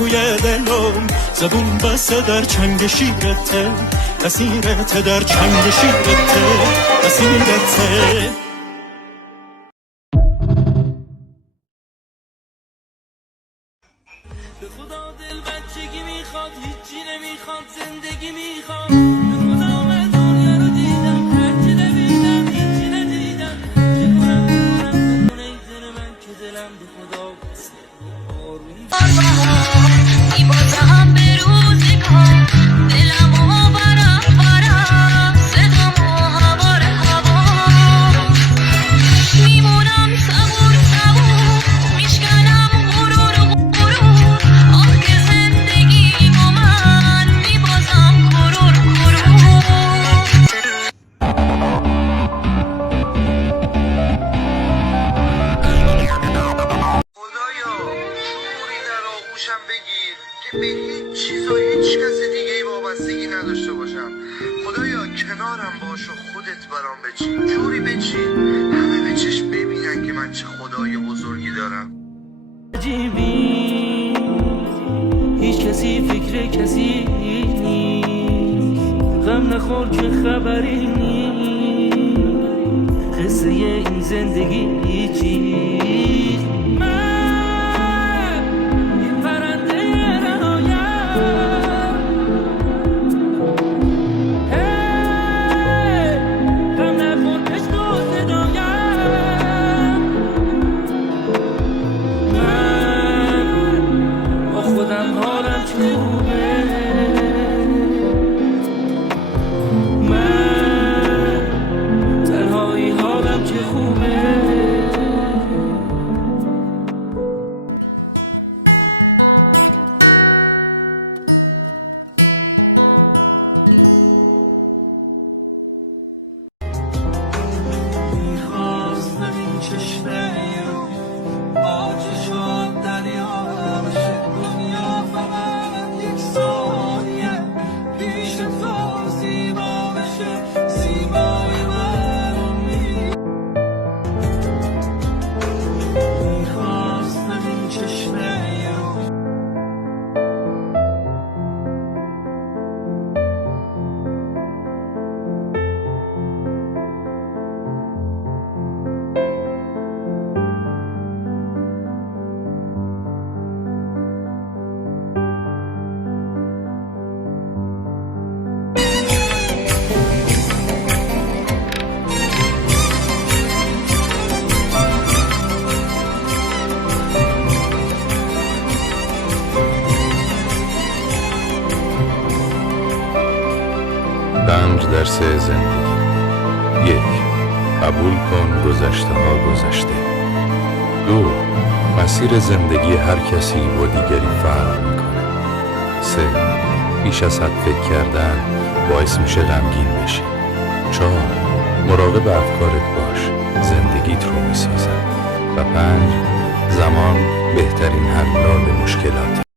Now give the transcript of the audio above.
توی دلم زبون بسته در چنگ شیرته، اسیرته در چنگ شیرته، اسیرته. به خدا دل بچگی میخواد، هیچی نمیخواد، زندگی میخواد. به خدا من دنیا رو دیدم، هرچی دویدم هیچی ندیدم. چه کنم بدون این دل من که دلم به خدا بسته آروم میبازم به روزگار، دلم و برم صدام و هوار هوا. میمونم صبور میشکنم غرور آه که زندگی با من میبازم کرور خدایا شعوری در آغوشم بگیر که به هیچ چیز و هیچ کس دیگه ای وابستگی نداشته باشم. خدایا کنارم باش و خودت برام بچین، جوری بچین همه به چشم ببینن که من چه خدای بزرگی دارم. عجیبی هیچ کسی فکر کسی نیست، غم نخور که خبری نیست، قصه این زندگی چیست. من یه پرنده رهایم، غم نخور کش تو صدایم. من با خودم حالم خوبه، من تنهایی حالم که خوبه. میخواستم این چشمه رو آتشم دریا بشه، دنیا فقط یک ثانیه پیش تو زیبا بشه، زیبای من میخواستم این چشمه رو درس زندگی. 1. قبول کن گذشته ها گذشته. 2. مسیر زندگی هر کسی با دیگری فرق میکنه. 3. بیش از حد فکر کردن باعث میشه غمگین بشی. 4. مراقب افکارت باش، زندگیت رو میسازن. و 5. زمان بهترین حلال مشکلات.